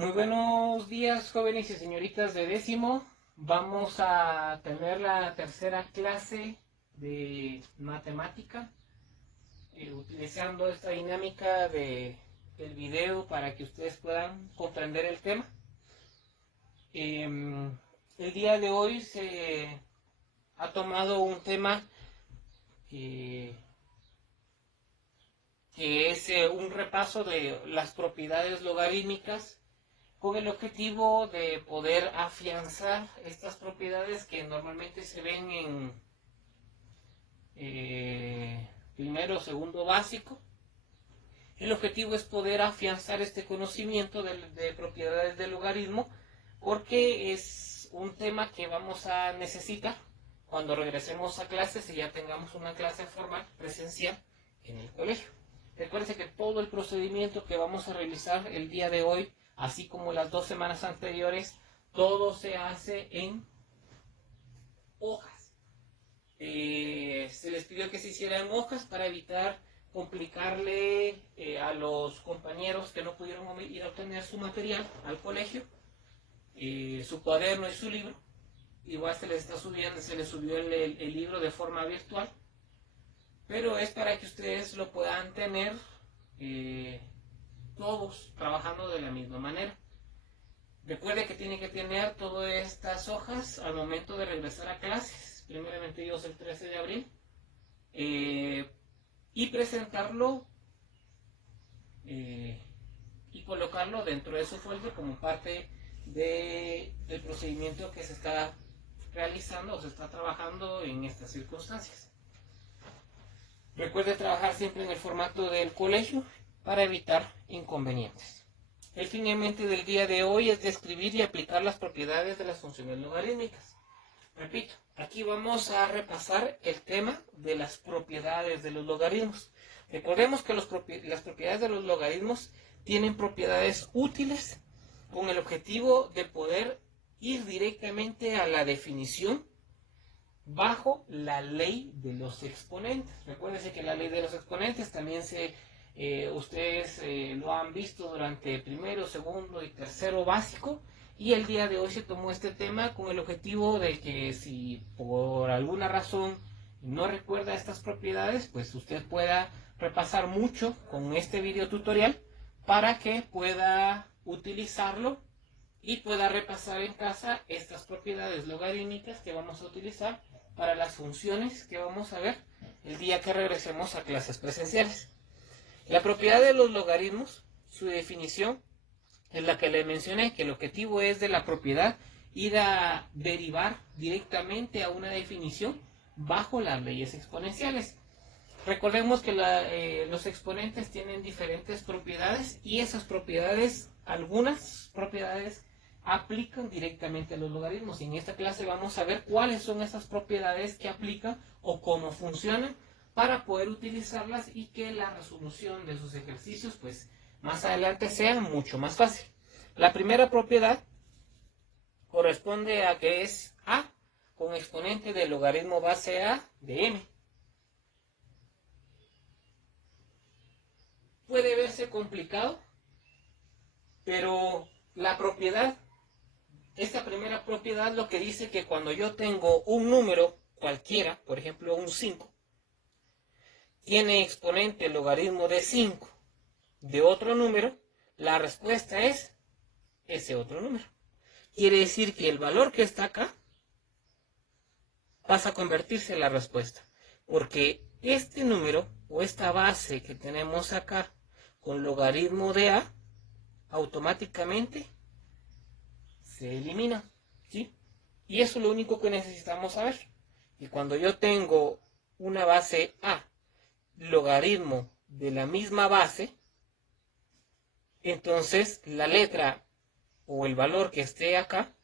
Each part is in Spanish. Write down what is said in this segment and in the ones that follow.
Muy buenos días, jóvenes y señoritas de décimo. Vamos a tener la tercera clase de matemática, utilizando esta dinámica del video para que ustedes puedan comprender el tema. El día de hoy se ha tomado un tema que es un repaso de las propiedades logarítmicas, con el objetivo de poder afianzar estas propiedades que normalmente se ven en primero o segundo básico. El objetivo es poder afianzar este conocimiento de propiedades del logaritmo, porque es un tema que vamos a necesitar cuando regresemos a clases y ya tengamos una clase formal presencial en el colegio. Recuerden que todo el procedimiento que vamos a realizar el día de hoy, así como las 2 semanas anteriores, todo se hace en hojas. Se les pidió que se hiciera en hojas para evitar complicarle a los compañeros que no pudieron ir a obtener su material al colegio, su cuaderno y su libro. Igual se les subió el libro de forma virtual, pero es para que ustedes lo puedan tener todos trabajando de la misma manera. Recuerde que tiene que tener todas estas hojas al momento de regresar a clases, primeramente Dios el 13 de abril, y presentarlo y colocarlo dentro de su folder como parte del procedimiento que se está realizando o se está trabajando en estas circunstancias. Recuerde trabajar siempre en el formato del colegio para evitar inconvenientes. El fin y mente del día de hoy es describir y aplicar las propiedades de las funciones logarítmicas. Repito, aquí vamos a repasar el tema de las propiedades de los logaritmos. Recordemos que las propiedades de los logaritmos tienen propiedades útiles con el objetivo de poder ir directamente a la definición bajo la ley de los exponentes. Recuérdense que la ley de los exponentes también ustedes lo han visto durante primero, segundo y tercero básico, y el día de hoy se tomó este tema con el objetivo de que si por alguna razón no recuerda estas propiedades, pues usted pueda repasar mucho con este video tutorial para que pueda utilizarlo y pueda repasar en casa estas propiedades logarítmicas que vamos a utilizar para las funciones que vamos a ver el día que regresemos a clases presenciales. La propiedad de los logaritmos, su definición es la que le mencioné, que el objetivo es de la propiedad ir a derivar directamente a una definición bajo las leyes exponenciales. Recordemos que los exponentes tienen diferentes propiedades y esas propiedades, algunas propiedades, aplican directamente a los logaritmos, y en esta clase vamos a ver cuáles son esas propiedades que aplican o cómo funcionan para poder utilizarlas y que la resolución de sus ejercicios pues más adelante sea mucho más fácil. La primera propiedad corresponde a que es a con exponente del logaritmo base a de m. Puede verse complicado, pero esta primera propiedad lo que dice que cuando yo tengo un número cualquiera, por ejemplo un 5, tiene exponente el logaritmo de 5 de otro número, la respuesta es ese otro número. Quiere decir que el valor que está acá pasa a convertirse en la respuesta, porque este número o esta base que tenemos acá con logaritmo de a automáticamente se elimina, ¿sí? Y eso es lo único que necesitamos saber. Y cuando yo tengo una base a logaritmo de la misma base, entonces la letra o el valor que esté acá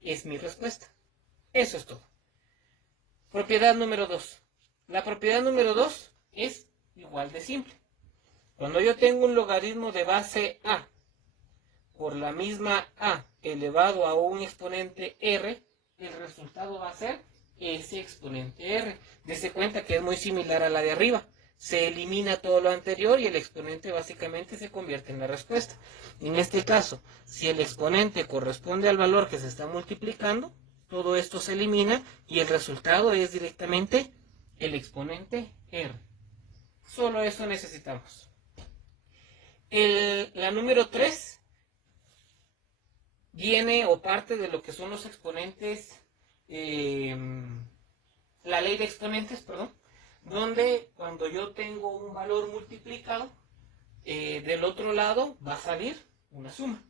es mi respuesta. Eso es todo. Propiedad número 2. La propiedad número 2 es igual de simple. Cuando yo tengo un logaritmo de base a por la misma a elevado a un exponente r, el resultado va a ser ese exponente r. Dese cuenta que es muy similar a la de arriba. se elimina todo lo anterior y el exponente básicamente se convierte en la respuesta. En este caso, si el exponente corresponde al valor que se está multiplicando, todo esto se elimina y el resultado es directamente el exponente R. Solo eso necesitamos. La número 3 viene o parte de lo que son los exponentes, la ley de exponentes, perdón, donde cuando yo tengo un valor multiplicado, del otro lado va a salir una suma.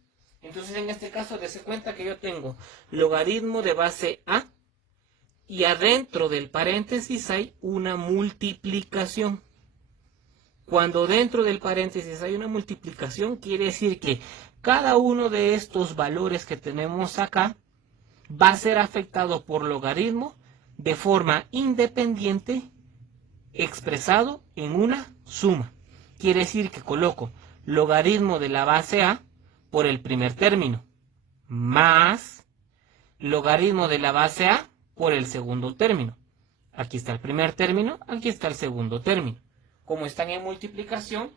Entonces en este caso dése cuenta que yo tengo logaritmo de base A y adentro del paréntesis hay una multiplicación. Cuando dentro del paréntesis hay una multiplicación, quiere decir que cada uno de estos valores que tenemos acá va a ser afectado por logaritmo de forma independiente, expresado en una suma. Quiere decir que coloco logaritmo de la base A por el primer término, más logaritmo de la base A por el segundo término. Aquí está el primer término, aquí está el segundo término. Como están en multiplicación,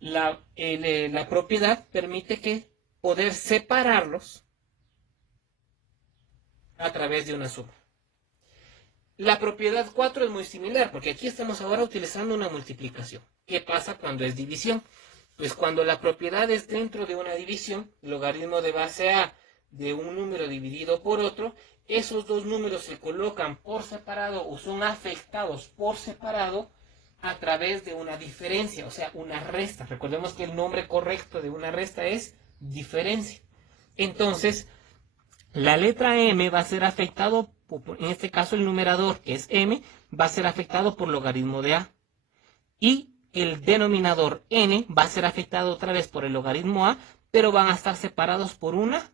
la propiedad permite que poder separarlos a través de una suma. La propiedad 4 es muy similar, porque aquí estamos ahora utilizando una multiplicación. ¿Qué pasa cuando es división? Pues cuando la propiedad es dentro de una división, logaritmo de base A de un número dividido por otro, esos dos números se colocan por separado o son afectados por separado a través de una diferencia, o sea, una resta. Recordemos que el nombre correcto de una resta es diferencia. Entonces, la letra M va a ser afectado, en este caso el numerador, que es M, va a ser afectado por logaritmo de A. Y el denominador N va a ser afectado otra vez por el logaritmo A, pero van a estar separados por una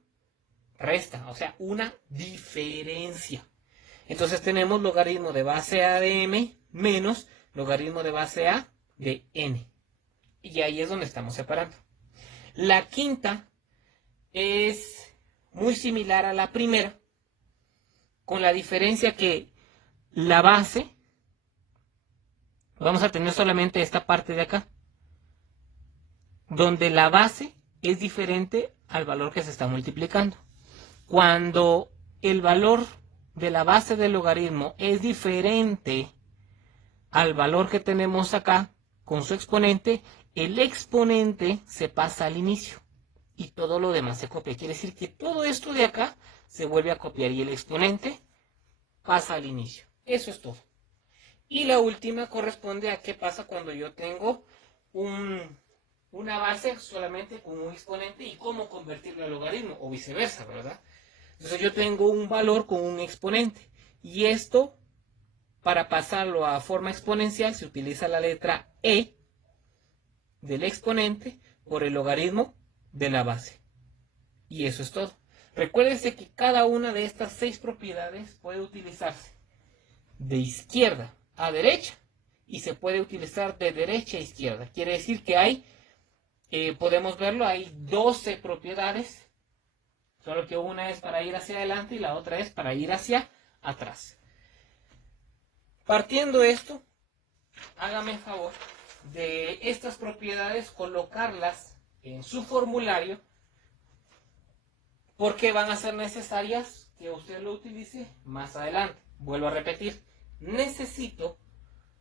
resta, o sea, una diferencia. Entonces tenemos logaritmo de base A de M menos logaritmo de base A de N. Y ahí es donde estamos separando. La quinta es muy similar a la primera, con la diferencia que la base, vamos a tener solamente esta parte de acá, donde la base es diferente al valor que se está multiplicando. Cuando el valor de la base del logaritmo es diferente al valor que tenemos acá con su exponente, el exponente se pasa al inicio y todo lo demás se copia. Quiere decir que todo esto de acá se vuelve a copiar y el exponente pasa al inicio. Eso es todo. Y la última corresponde a qué pasa cuando yo tengo una base solamente con un exponente y cómo convertirlo a logaritmo o viceversa, ¿verdad? Entonces yo tengo un valor con un exponente y esto, para pasarlo a forma exponencial, se utiliza la letra E del exponente por el logaritmo de la base. Y eso es todo. Recuérdense que cada una de estas 6 propiedades puede utilizarse de izquierda a derecha y se puede utilizar de derecha a izquierda. Quiere decir que hay, podemos verlo, hay 12 propiedades, solo que una es para ir hacia adelante y la otra es para ir hacia atrás. Partiendo esto, hágame el favor de estas propiedades colocarlas en su formulario, porque van a ser necesarias que usted lo utilice más adelante. Vuelvo a repetir, necesito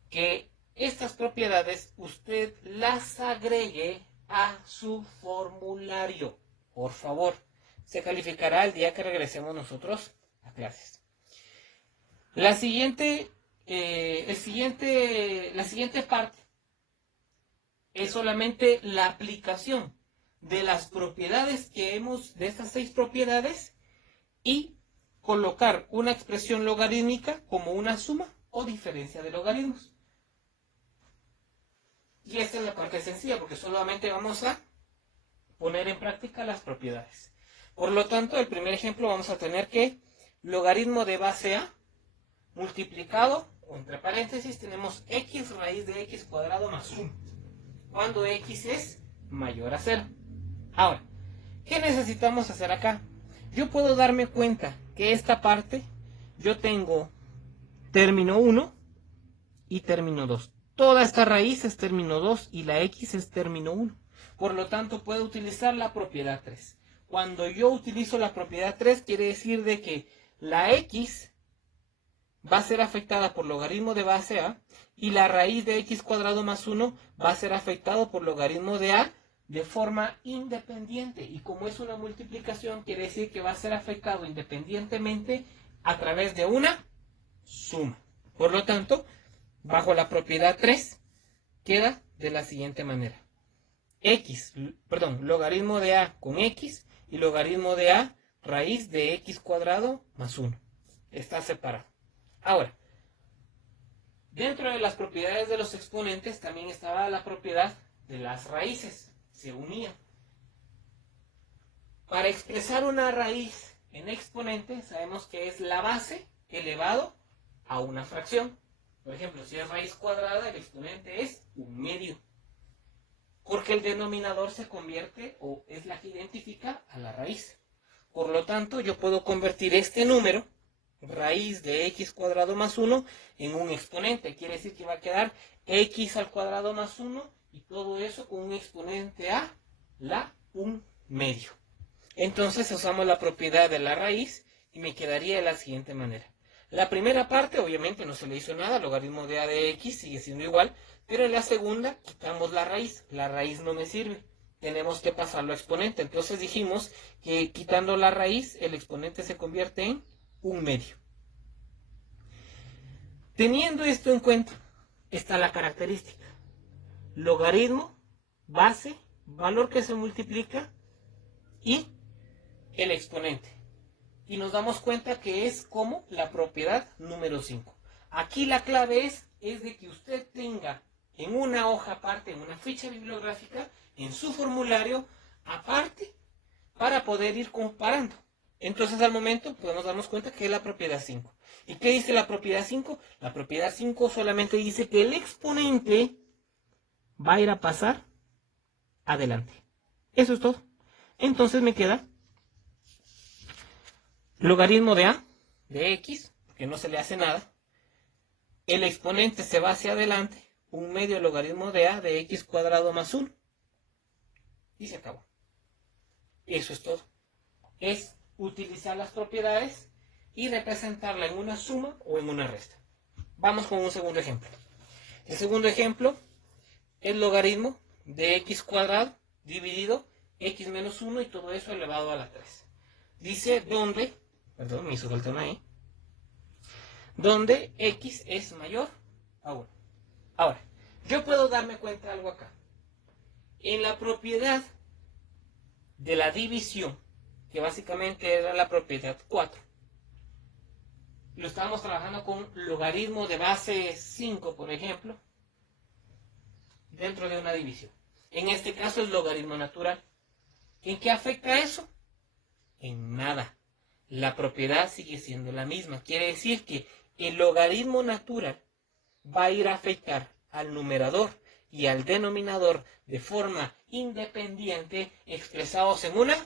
que estas propiedades usted las agregue a su formulario. Por favor, se calificará el día que regresemos nosotros a clases. La siguiente parte es solamente la aplicación de las propiedades que hemos, de estas 6 propiedades, y colocar una expresión logarítmica como una suma o diferencia de logaritmos. Y esta es la parte sencilla, porque solamente vamos a poner en práctica las propiedades. Por lo tanto, el primer ejemplo vamos a tener que logaritmo de base A multiplicado, o entre paréntesis tenemos x raíz de x cuadrado más 1, cuando x es mayor a 0. Ahora, ¿qué necesitamos hacer acá? Yo puedo darme cuenta que esta parte, yo tengo término 1 y término 2. Toda esta raíz es término 2 y la x es término 1. Por lo tanto, puedo utilizar la propiedad 3. Cuando yo utilizo la propiedad 3, quiere decir de que la x va a ser afectada por logaritmo de base a y la raíz de x cuadrado más 1 va a ser afectado por logaritmo de a de forma independiente. Y como es una multiplicación, quiere decir que va a ser afectado independientemente a través de una suma. Por lo tanto, bajo la propiedad 3, queda de la siguiente manera. Logaritmo de a con x y logaritmo de a raíz de x cuadrado más 1. Está separado. Ahora, dentro de las propiedades de los exponentes también estaba la propiedad de las raíces. Se unían. Para expresar una raíz en exponente, sabemos que es la base elevado a una fracción. Por ejemplo, si es raíz cuadrada, el exponente es 1/2. Porque el denominador se convierte o es la que identifica a la raíz. Por lo tanto, yo puedo convertir este número, raíz de x cuadrado más 1, en un exponente. Quiere decir que va a quedar x al cuadrado más 1 y todo eso con un exponente a la 1/2. Entonces usamos la propiedad de la raíz y me quedaría de la siguiente manera. La primera parte, obviamente, no se le hizo nada, logaritmo de a de x sigue siendo igual, pero en la segunda quitamos la raíz no me sirve, tenemos que pasarlo a exponente, entonces dijimos que quitando la raíz, el exponente se convierte en 1/2. Teniendo esto en cuenta, está la característica, logaritmo, base, valor que se multiplica y el exponente. Y nos damos cuenta que es como la propiedad número 5. Aquí la clave es de que usted tenga en una hoja aparte, en una ficha bibliográfica, en su formulario aparte, para poder ir comparando. Entonces al momento podemos darnos cuenta que es la propiedad 5. ¿Y qué dice la propiedad 5? La propiedad 5 solamente dice que el exponente va a ir a pasar adelante. Eso es todo. Entonces me queda logaritmo de a, de x, que no se le hace nada. El exponente se va hacia adelante, 1/2 logaritmo de a de x cuadrado más 1. Y se acabó. Eso es todo. Es utilizar las propiedades y representarla en una suma o en una resta. Vamos con un segundo ejemplo. El segundo ejemplo es logaritmo de x cuadrado dividido x menos 1 y todo eso elevado a la 3. Dice donde, perdón, me hizo falta una E, donde x es mayor a 1. Ahora, yo puedo darme cuenta de algo acá. En la propiedad de la división, que básicamente era la propiedad 4, lo estábamos trabajando con logaritmo de base 5, por ejemplo, dentro de una división. En este caso es logaritmo natural. ¿En qué afecta eso? En nada. La propiedad sigue siendo la misma. Quiere decir que el logaritmo natural va a ir a afectar al numerador y al denominador de forma independiente, expresados en una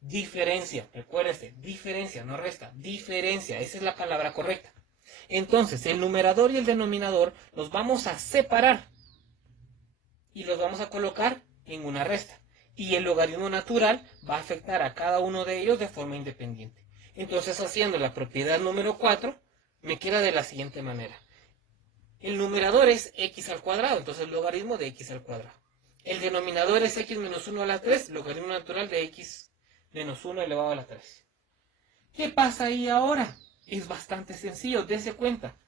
diferencia. Recuérdese, diferencia, no resta, diferencia. Esa es la palabra correcta. Entonces, el numerador y el denominador los vamos a separar y los vamos a colocar en una resta. Y el logaritmo natural va a afectar a cada uno de ellos de forma independiente. Entonces, haciendo la propiedad número 4, me queda de la siguiente manera. El numerador es x al cuadrado, entonces el logaritmo de x al cuadrado. El denominador es x menos 1 a la 3, logaritmo natural de x menos 1 elevado a la 3. ¿Qué pasa ahí ahora? Es bastante sencillo, dése cuenta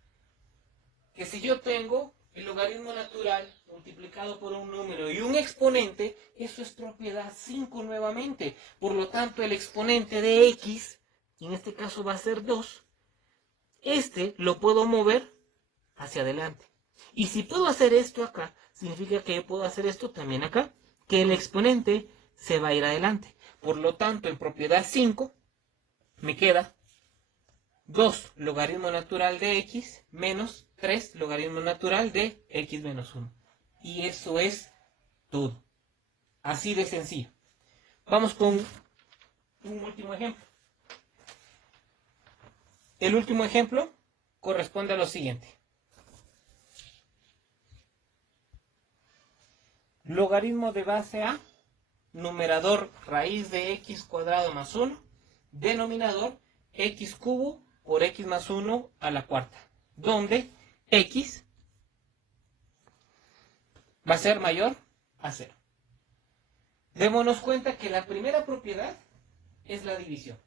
que si yo tengo el logaritmo natural multiplicado por un número y un exponente, eso es propiedad 5 nuevamente. Por lo tanto, el exponente de x, en este caso va a ser 2, este lo puedo mover hacia adelante. Y si puedo hacer esto acá, significa que yo puedo hacer esto también acá, que el exponente se va a ir adelante. Por lo tanto, en propiedad 5 me queda 2 logaritmo natural de x menos 3 logaritmo natural de x menos 1. Y eso es todo. Así de sencillo. Vamos con un último ejemplo. El último ejemplo corresponde a lo siguiente. logaritmo de base a, numerador raíz de x cuadrado más 1, denominador x cubo por x más 1 a la cuarta, donde x va a ser mayor a 0. Démonos cuenta que la primera propiedad es la división.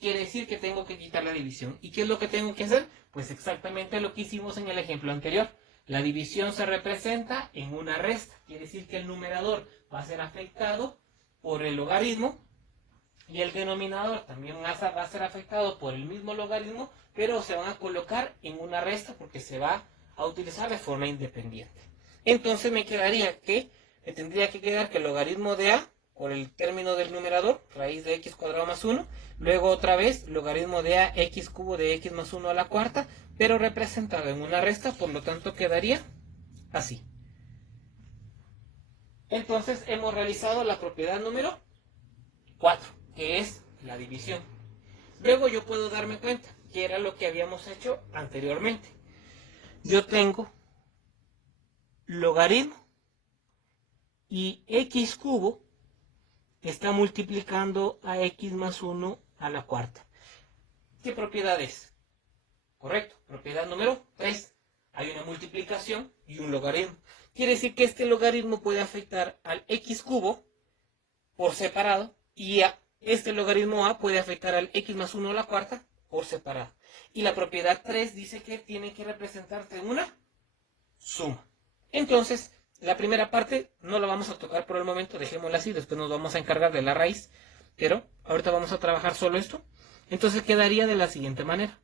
Quiere decir que tengo que quitar la división. ¿Y qué es lo que tengo que hacer? Pues exactamente lo que hicimos en el ejemplo anterior. La división se representa en una resta. Quiere decir que el numerador va a ser afectado por el logaritmo y el denominador también va a ser afectado por el mismo logaritmo, pero se van a colocar en una resta porque se va a utilizar de forma independiente. Entonces me tendría que quedar que el logaritmo de a por el término del numerador, raíz de x cuadrado más 1, luego otra vez logaritmo de a x cubo de x más 1 a la cuarta, pero representado en una resta, por lo tanto quedaría así. Entonces hemos realizado la propiedad número 4, que es la división. Luego yo puedo darme cuenta que era lo que habíamos hecho anteriormente. Yo tengo logaritmo y x cubo está multiplicando a x más 1 a la cuarta. ¿Qué propiedad es? Correcto, propiedad número 3. Hay una multiplicación y un logaritmo. Quiere decir que este logaritmo puede afectar al x cubo por separado y a este logaritmo a puede afectar al x más 1 a la cuarta por separado. Y la propiedad 3 dice que tiene que representarse una suma. Entonces, la primera parte no la vamos a tocar por el momento, dejémosla así, después nos vamos a encargar de la raíz, pero ahorita vamos a trabajar solo esto. Entonces quedaría de la siguiente manera.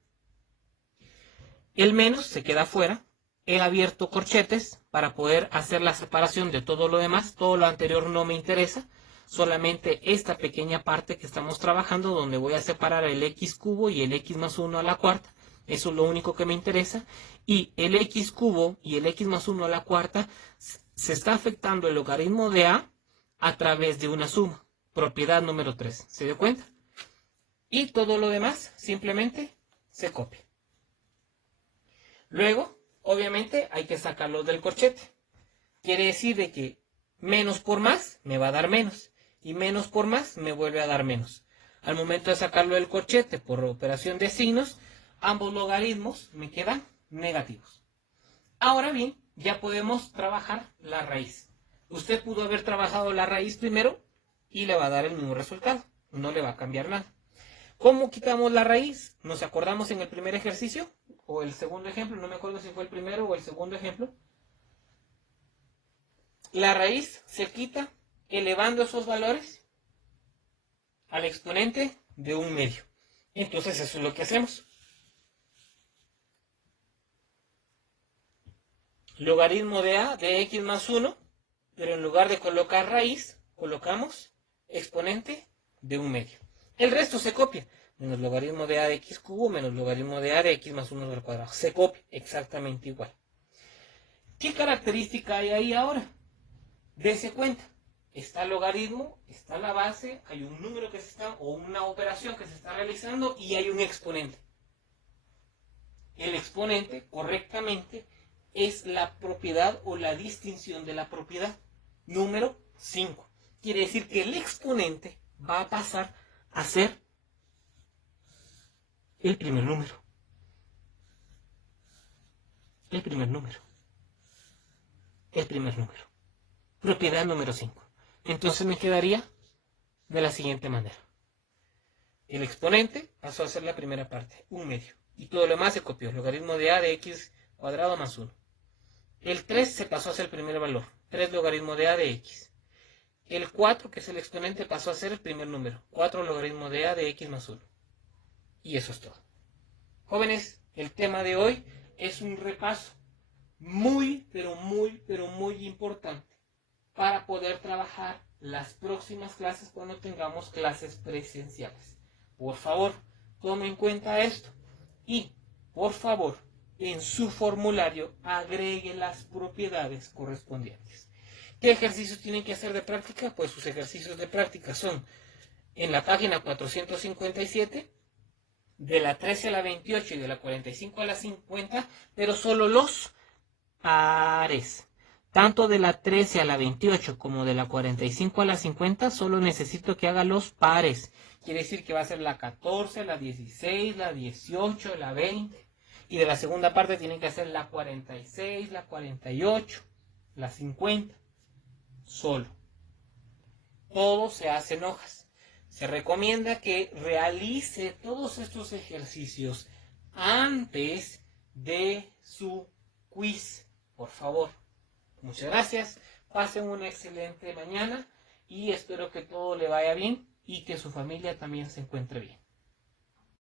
El menos se queda fuera, he abierto corchetes para poder hacer la separación de todo lo demás, todo lo anterior no me interesa, solamente esta pequeña parte que estamos trabajando donde voy a separar el x cubo y el x más 1 a la cuarta. Eso es lo único que me interesa. Y el x cubo y el x más 1 a la cuarta se está afectando el logaritmo de a través de una suma. Propiedad número 3. ¿Se dio cuenta? Y todo lo demás simplemente se copia. Luego, obviamente, hay que sacarlo del corchete. Quiere decir de que menos por más me va a dar menos. Y menos por más me vuelve a dar menos. Al momento de sacarlo del corchete por operación de signos, ambos logaritmos me quedan negativos. Ahora bien, ya podemos trabajar la raíz. Usted pudo haber trabajado la raíz primero y le va a dar el mismo resultado. No le va a cambiar nada. ¿Cómo quitamos la raíz? ¿Nos acordamos en el primer ejercicio? O el segundo ejemplo, no me acuerdo si fue el primero o el segundo ejemplo. La raíz se quita elevando esos valores al exponente de 1/2. Entonces eso es lo que hacemos. Logaritmo de a de x más 1, pero en lugar de colocar raíz, colocamos exponente de 1/2. El resto se copia. Menos logaritmo de a de x cubo, menos logaritmo de a de x más 1 al cuadrado. Se copia exactamente igual. ¿Qué característica hay ahí ahora? Dese cuenta. Está el logaritmo, está la base, hay un número que se está, o una operación que se está realizando y hay un exponente. El exponente, correctamente, es la propiedad o la distinción de la propiedad. Número 5. Quiere decir que el exponente va a pasar a ser el primer número. El primer número. El primer número. Propiedad número 5. Entonces me quedaría de la siguiente manera. El exponente pasó a ser la primera parte, 1/2. Y todo lo demás se copió. Logaritmo de a de x cuadrado más 1. El 3 se pasó a ser el primer valor. 3 logaritmo de a de x. El 4, que es el exponente, pasó a ser el primer número. 4 logaritmo de a de x más 1. Y eso es todo. Jóvenes, el tema de hoy es un repaso muy, pero muy importante para poder trabajar las próximas clases cuando tengamos clases presenciales. Por favor, tome en cuenta esto y, por favor, en su formulario agregue las propiedades correspondientes. ¿Qué ejercicios tienen que hacer de práctica? Pues sus ejercicios de práctica son en la página 457, de la 13 a la 28 y de la 45 a la 50, pero solo los pares. Tanto de la 13 a la 28 como de la 45 a la 50, solo necesito que haga los pares. Quiere decir que va a ser la 14, la 16, la 18, la 20. Y de la segunda parte tienen que hacer la 46, la 48, la 50. Solo. Todo se hace en hojas. Se recomienda que realice todos estos ejercicios antes de su quiz, por favor. Muchas gracias, pasen una excelente mañana y espero que todo le vaya bien y que su familia también se encuentre bien.